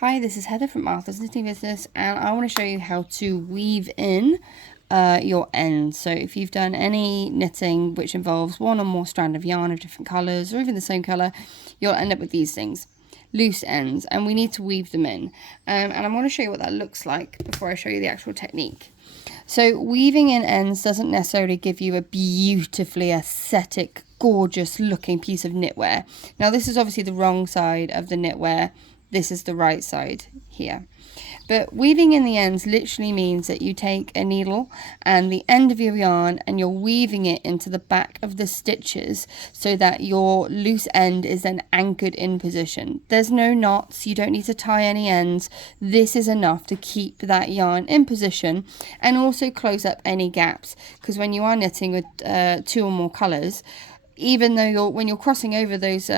Hi, this is Heather from Martha's Knitting Business, and I want to show you how to weave in your ends. So if you've done any knitting which involves one or more strand of yarn of different colours, or even the same colour, you'll end up with these things, loose ends, and we need to weave them in. And I want to show you what that looks like before I show you the actual technique. So weaving in ends doesn't necessarily give you a beautifully aesthetic, gorgeous looking piece of knitwear. Now this is obviously the wrong side of the knitwear. This is the right side here. But weaving in the ends literally means that you take a needle and the end of your yarn and you're weaving it into the back of the stitches so that your loose end is then anchored in position. There's no knots, you don't need to tie any ends. This is enough to keep that yarn in position and also close up any gaps, because when you are knitting with two or more colours, even though when you're crossing over those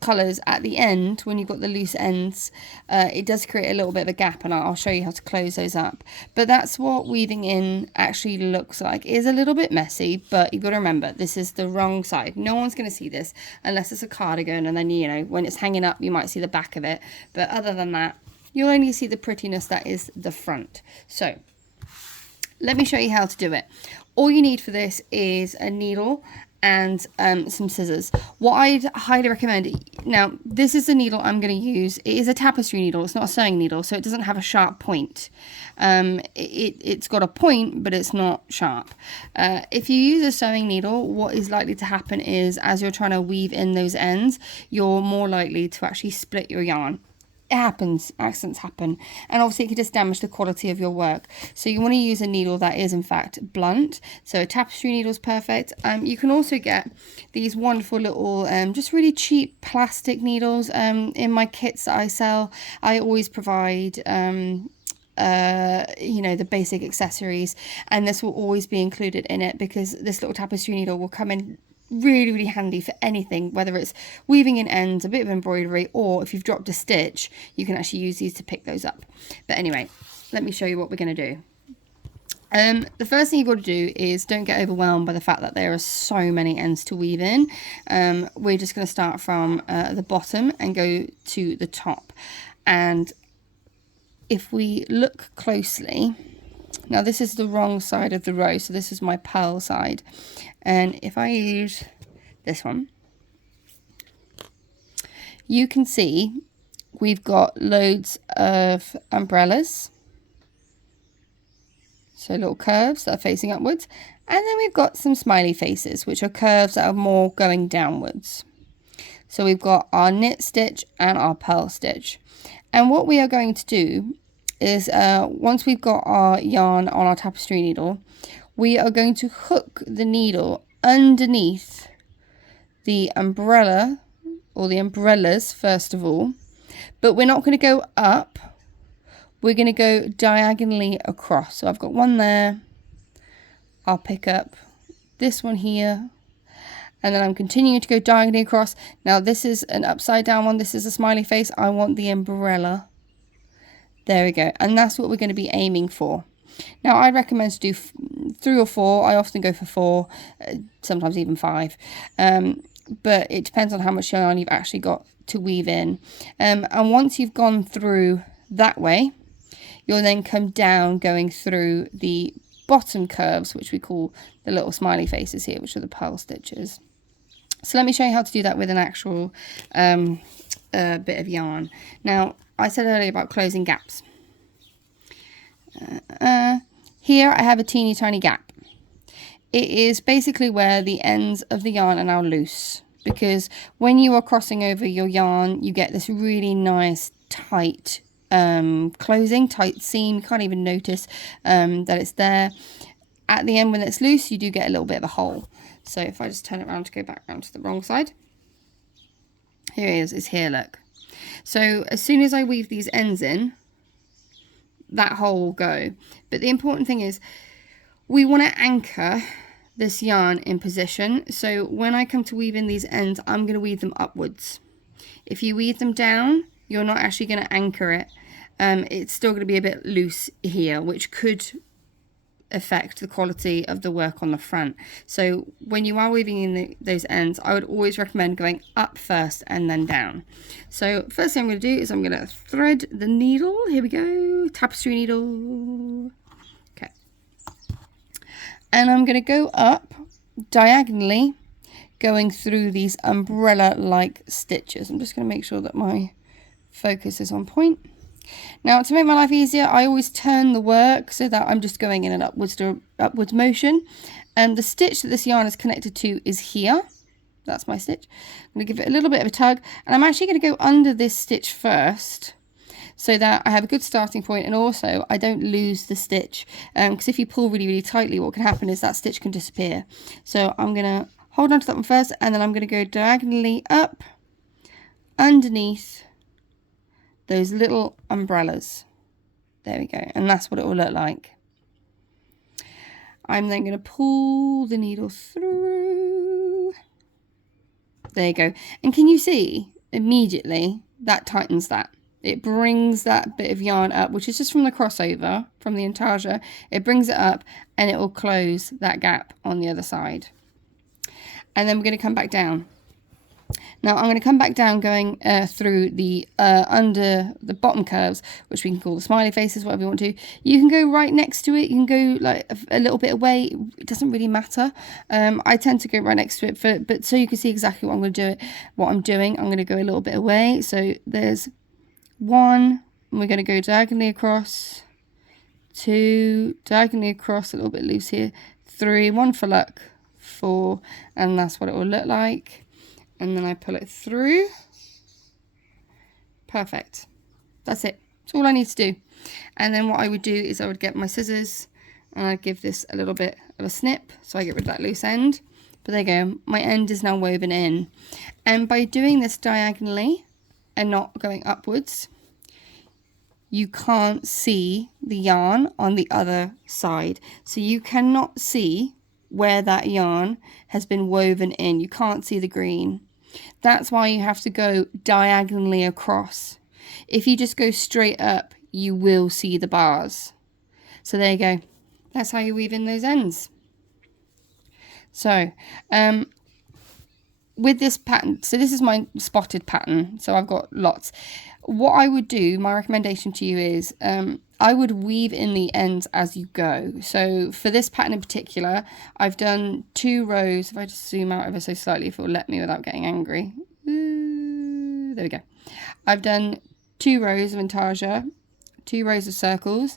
colours at the end, when you've got the loose ends, it does create a little bit of a gap, and I'll show you how to close those up. But that's what weaving in actually looks like. It is a little bit messy, but you've got to remember, this is the wrong side. No one's going to see this unless it's a cardigan, and then, you know, when it's hanging up, you might see the back of it. But other than that, you'll only see the prettiness that is the front. So let me show you how to do it. All you need for this is a needle and some scissors. What I'd highly recommend, now this is the needle I'm going to use. It is a tapestry needle, it's not a sewing needle, so it doesn't have a sharp point. It's got a point, but it's not sharp. If you use a sewing needle, what is likely to happen is, as you're trying to weave in those ends, you're more likely to actually split your yarn. It happens, accidents happen, and obviously it can just damage the quality of your work. So you want to use a needle that is in fact blunt. So a tapestry needle is perfect. You can also get these wonderful little just really cheap plastic needles. In my kits that I sell, I always provide you know, the basic accessories, and this will always be included in it, because this little tapestry needle will come in really handy for anything, whether it's weaving in ends, a bit of embroidery, or if you've dropped a stitch, you can actually use these to pick those up. But anyway, let me show you what we're going to do. The first thing you've got to do is don't get overwhelmed by the fact that there are so many ends to weave in. We're just going to start from the bottom and go to the top. And if we look closely, now this is the wrong side of the row, so this is my purl side. And if I use this one, you can see we've got loads of umbrellas, so little curves that are facing upwards, and then we've got some smiley faces, which are curves that are more going downwards. So we've got our knit stitch and our purl stitch. And what we are going to do is, once we've got our yarn on our tapestry needle, we are going to hook the needle underneath the umbrella, or the umbrellas first of all, but we're not going to go up, we're going to go diagonally across. So I've got one there, I'll pick up this one here, and then I'm continuing to go diagonally across. Now this is an upside down one, this is a smiley face, I want the umbrella. There we go, and that's what we're going to be aiming for. Now I'd recommend to do 3 or 4. I often go for 4, sometimes even 5, but it depends on how much yarn you've actually got to weave in. And once you've gone through that way, you'll then come down going through the bottom curves, which we call the little smiley faces here, which are the purl stitches. So let me show you how to do that with an actual bit of yarn. Now I said earlier about closing gaps. Here I have a teeny tiny gap. It is basically where the ends of the yarn are now loose, because when you are crossing over your yarn, you get this really nice tight closing, tight seam. You can't even notice that it's there. At the end, when it's loose, you do get a little bit of a hole. So if I just turn it around to go back around to the wrong side, here it is, it's here, look. So as soon as I weave these ends in, that hole will go. But the important thing is, we want to anchor this yarn in position. So when I come to weave in these ends, I'm going to weave them upwards. If you weave them down, you're not actually going to anchor it. It's still going to be a bit loose here, which could affect the quality of the work on the front. So when you are weaving in those ends, I would always recommend going up first and then down. So first thing I'm going to do is I'm going to thread the needle. Here we go, tapestry needle. Okay. And I'm going to go up diagonally, going through these umbrella-like stitches. I'm just going to make sure that my focus is on point. Now, to make my life easier, I always turn the work so that I'm just going in an upwards motion. And the stitch that this yarn is connected to is here. That's my stitch. I'm going to give it a little bit of a tug. And I'm actually going to go under this stitch first so that I have a good starting point. And also, I don't lose the stitch. Because if you pull really, really tightly, what can happen is that stitch can disappear. So I'm going to hold on to that one first. And then I'm going to go diagonally up underneath those little umbrellas. There we go. And that's what it will look like. I'm then going to pull the needle through. There you go. And can you see immediately that tightens that? It brings that bit of yarn up, which is just from the crossover, from the intarsia. It brings it up and it will close that gap on the other side. And then we're going to come back down. Now I'm going to come back down going through the under the bottom curves, which we can call the smiley faces, whatever you want to. You can go right next to it. You can go like a little bit away. It doesn't really matter. I tend to go right next to it, but so you can see exactly what I'm going to do. What I'm doing, I'm going to go a little bit away. So there's one, and we're going to go diagonally across, two, diagonally across, a little bit loose here, three, one for luck, four, and that's what it will look like. And then I pull it through. Perfect. That's it. That's all I need to do. And then what I would do is I would get my scissors and I'd give this a little bit of a snip so I get rid of that loose end. But there you go. My end is now woven in. And by doing this diagonally and not going upwards, you can't see the yarn on the other side. So you cannot see where that yarn has been woven in. You can't see the green. That's why you have to go diagonally across. If you just go straight up, you will see the bars. So there you go. That's how you weave in those ends. So, with this pattern, so this is my spotted pattern. So I've got lots. What I would do, my recommendation to you is, I would weave in the ends as you go. So for this pattern in particular, I've done 2 rows. If I just zoom out ever so slightly, if it will let me without getting angry. Ooh, there we go. I've done 2 rows of intarsia, 2 rows of circles.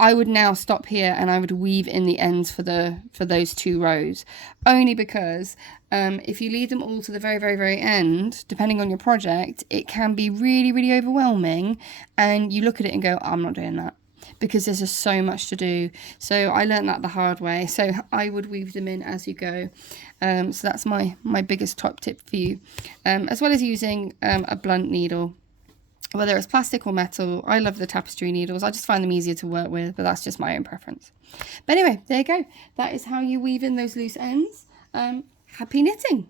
I would now stop here and I would weave in the ends for those 2 rows. Only because if you leave them all to the very, very, very end, depending on your project, it can be really, really overwhelming. And you look at it and go, oh, I'm not doing that. Because there's just so much to do. So I learned that the hard way. So I would weave them in as you go. So that's my biggest top tip for you. As well as using a blunt needle. Whether it's plastic or metal, I love the tapestry needles. I just find them easier to work with, but that's just my own preference. But anyway, there you go. That is how you weave in those loose ends. Happy knitting!